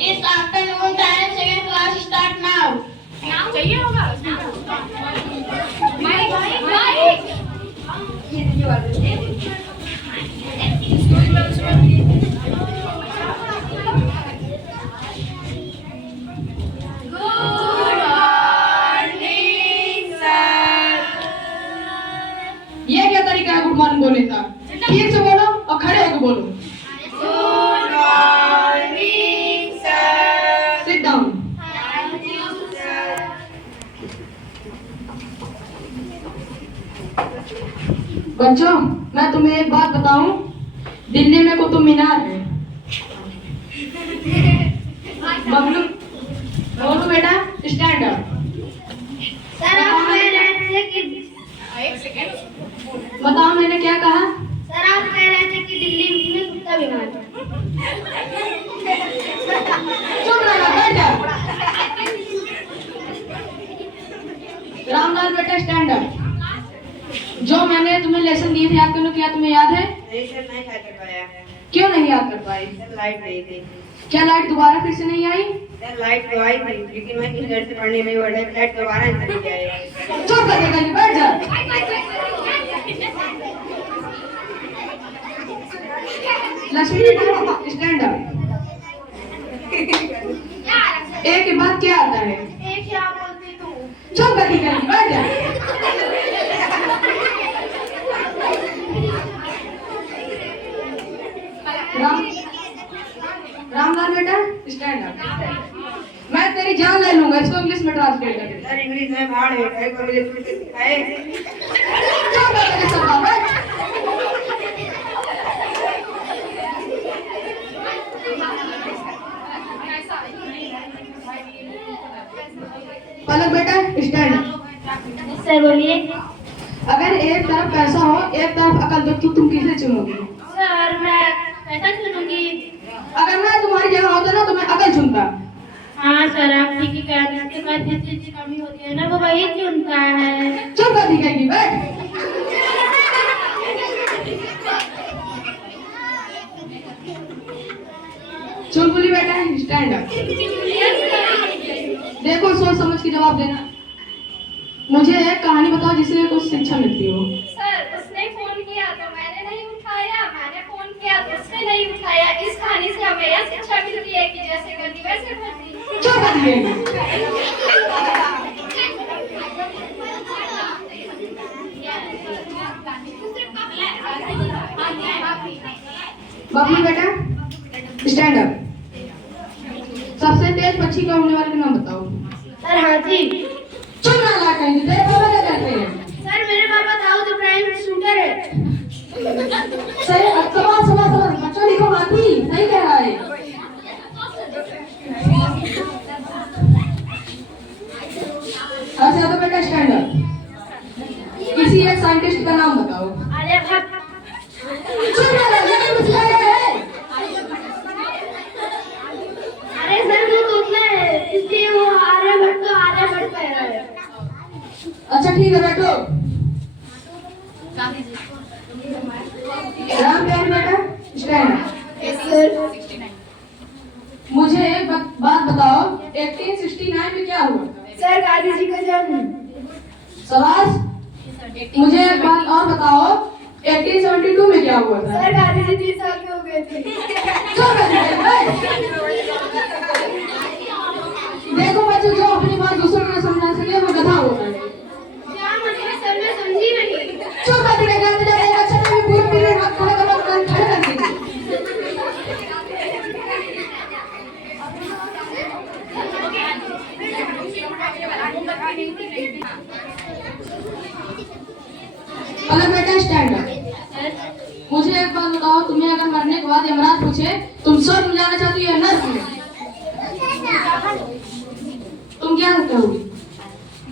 It's afternoon time, second class start now. चाहिए होगा mic ये क्या तरीका है गुड मॉर्निंग बोलने का? ठीक से बोलो और खड़े होकर बोलो। Good morning sir. Sit down. Thank you sir. बच्चों, मैं तुम्हें एक बात बताऊं, दिल्ली में कुतुब मीनार है। बबलू, बोलो बेटा, स्टैंड अप। सर आप कह रहे थे कि बताओ मैंने क्या कहा? सर आप कह रहे थे कि दिल्ली में कुत्ता बीमार है। चुप रहो, बैठ जाओ। रामलाल बेटा स्टैंड अप। जो मैंने तुम्हें लेसन दिए थे याद करो, क्या तुम्हें याद है? नहीं सर, नहीं याद कर पाया। क्यों नहीं याद कर पाए? सर लाइट नहीं थी। क्या लाइट दोबारा फिर से नहीं आई? सर लाइट तो आई थी, लेकिन मैं किस घर से पढ़ने में वो लाइट दोबारा नहीं आई। चुप कर दे, बैठ जा। लक्ष्मी बेटा स्टैंड अप। एक के बाद क्या आता है? एक क्या बोलती तू? चुप कर दे, बैठ जा। रामलाल बेटा स्टैंड अप। मैं तेरी जान ले लूंगा, इसको इंग्लिश में ट्रांसलेट कर दे। सर इंग्लिश में भाड़ है, कहीं को मुझे कुछ सिखाए। चुप कर दे सब बाबा। पलक बेटा स्टैंड अप। सर बोलिए। अगर एक तरफ पैसा हो, एक तरफ अकल, तो तुम किसे चुनोगी? सर मैं पैसा चुनूंगी। अगर मैं तुम्हारी जगह होता ना तो मैं अकल चुनता। हाँ सर आप ठीक ही कह रहे हैं, जिसके पास जितनी कमी होती है ना वो वही चुनता है। चुप कर दी कहेगी, बैठ। चुलबुली बेटा स्टैंड अप। देखो सोच समझ के जवाब देना। मुझे एक कहानी बताओ जिससे कुछ शिक्षा मिलती हो। सर उसने फोन किया तो मैंने नहीं उठाया, मैंने फोन किया तो उसने नहीं उठाया। इस कहानी से हमें यह शिक्षा मिलती है कि जैसे करनी वैसे भरनी। चुप कर दिए। बबलू बेटा स्टैंड अप। सबसे तेज पक्षी का उड़ने वाले का नाम बताओ। सर हाथी। चुप ना ला कहेंगे, तेरे बाबा क्या करते हैं? सर मेरे पापा दाऊद इब्राहिम शूटर है। सही, सवाल सवाल सवाल बच्चों लिखो, हाथी सही कह रहा है। अच्छा तो बेटा स्टैंड अप। किसी एक साइंटिस्ट का नाम बताओ। आर्यभट्ट। चुप ना ला, ये कुछ कह रहा है। अरे सर वो तोतला है इसलिए वो आर्यभट्ट तो आर्यभट्ट कह रहा है। अच्छा ठीक है बैठो। राम प्यारी बेटा स्टैंड। मुझे एक बात बताओ, 1869 में क्या हुआ? सर गांधी जी का जन्म। सवाल। मुझे एक बात और बताओ, 1872 में क्या हुआ था? सर गांधी जी 30 साल के हो गए थे। देखो बच्चों, जो अपनी बात दूसरों को समझा सके वो गधा होता है। क्या मतलब सर मैं समझी नहीं। चुप कर दे, जाते जाते एक अच्छा नहीं पूरी पीरियड हाथ खड़ा कर खड़े कर दी। पलक बेटा स्टैंड अप। मुझे एक बात बताओ, तुम्हें अगर मरने के बाद यमराज पूछे तुम स्वर्ग में जाना चाहती हो या नर्क में, तुम क्या कहोगी?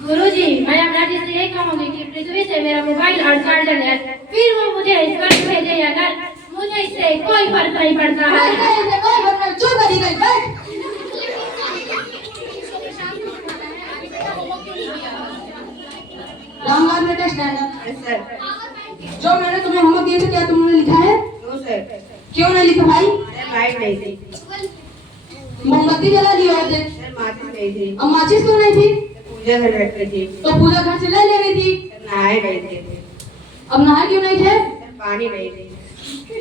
गुरुजी मैं यमराज जी से यही कहूंगी कि पृथ्वी से मेरा मोबाइल और चार्जर है, फिर वो मुझे स्वर्ग भेजे या नर्क, मुझे इससे कोई फर्क नहीं पड़ता है। चुप कर दी गई, बैठ। रामलाल बेटा स्टैंड अप। सर जो मैंने तुम्हें होमवर्क दिए थे क्या तुमने लिखा है? नो सर, क्यों नहीं लिखा भाई? लाइट नहीं थी। मोमबत्ती जला दिए होते। सर माचिस नहीं थी। अब माचिस क्यों नहीं थी? पूजा घर बैठ गई थी। तो पूजा घर से ले लेनी थी। सर नहाए गए थे। अब नहाए क्यों नहीं थे? सर पानी नहीं थी।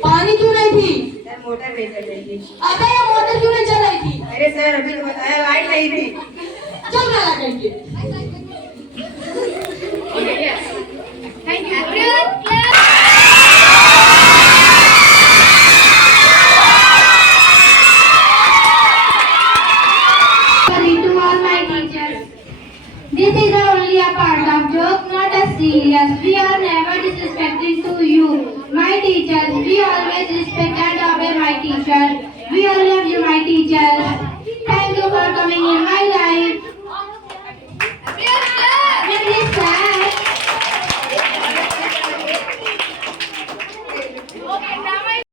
पानी क्यों नहीं थी? सर मोटर नहीं चल रही थी। अबे ये मोटर क्यों नहीं चल रही थी? अरे सर अभी तो बताया लाइट नहीं थी। चल मेरा करके। Thank you. Everyone clap.